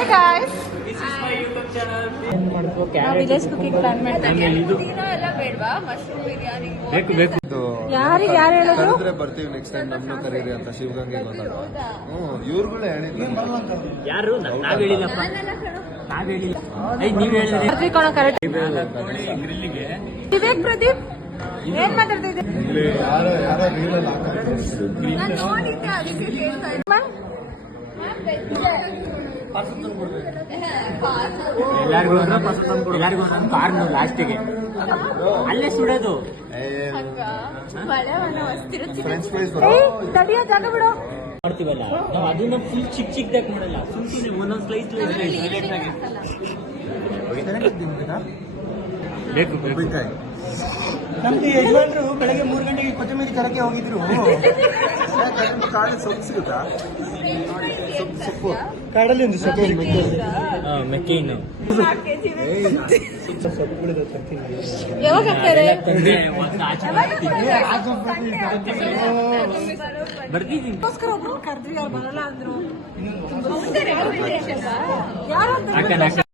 Hi guys, This is my YouTube channel. ನಾವು village cooking plan ಮಾಡ್ತಾ ಇದ್ದೀವಿ. ಇದು ಯಾರಿಗೆ ಯಾರು ಹೇಳಿದ್ರು? ಕರೆದ್ರೆ ಬರ್ತೀವಿ ನೆಕ್ಸ್ಟ್ ಟೈಮ್ ನಮ್ಮನ್ನು ಕರೀರಿ ಅಂತ ಶಿವಗಂಗೆ ಬಂದಾಗ. ಇವ್ರುಗಳೇ ಹೇಳಿದ್ರು. ಯಾರು ನಾವ್ ಹೇಳಿಲ್ಲಪ್ಪ, ನಾವ್ ಹೇಳಿಲ್ಲ. ನೀವ್ ಹೇಳಿದ್ರಿ. ಬರ್ತೀವಿ ಕಣೋ, ಕರೆಕ್ಟ್. ಗ್ರಿಲ್ಲಿಗೆ ವಿವೇಕ್ ಪ್ರದೀಪ್ ಏನ್ ಮಾತಾಡ್ತಾ ಇದ್ದೀರಿ? ಇಲ್ಲಿ ಯಾರೋ ರೀಲಲ್ಲಿ ಹಾಕಿದ್ರು. ಎಲ್ಲಾರ್ಗು ಎಲ್ಲಾರ್ಗು ಒಂದೊಂದು ಕಾರ್ನು ಲಾಸ್ಟಿಗೆ ಅಲ್ಲೇ ಸುಡೋದು. ಫ್ರೆಂಚ್ ಫ್ರೈಸ್ ತಡಿಯೋ ಜಾಗ ಬಿಡು. ಮಾಡ್ತೀವಲ್ಲ ನಾವು ಅದನ್ನ ಫುಲ್ ಚಿಕ್ಕದಾಗಿ ಮಾಡಲ್ಲ, ಸುಮ್ಮನೆ ಒಂದೊಂದು ಸ್ಲೈಸ್ ನಮ್ದು ಯಜಮಾನ್ರು ಬೆಳಗ್ಗೆ 3 ಗಂಟೆಗೆ ಕೊತ್ತಂಬರಿ ತರಕ್ಕೆ ಹೋಗಿದ್ರು. ಸೊಪ್ಪು ಸಿಗುತ್ತಾ? ಸೊಪ್ಪು ಕಾಡಲ್ಲಿ ಒಂದು ಸೊಪ್ಪು ಮೆಕ್ಕೇನು ಸೊಪ್ಪುಗಳಿದೆ ತರ್ತೀನಿ. ಯಾವಾಗ ಹಾಕ್ತಾರೆ? ಬರ್ತಿದ್ದೀನಿ. ಒಬ್ರು ಕರೆದ್ರಿ, ಅವ್ರು ಬರಲ್ಲ ಅಂದ್ರು. ಯಾರು ಅಂತ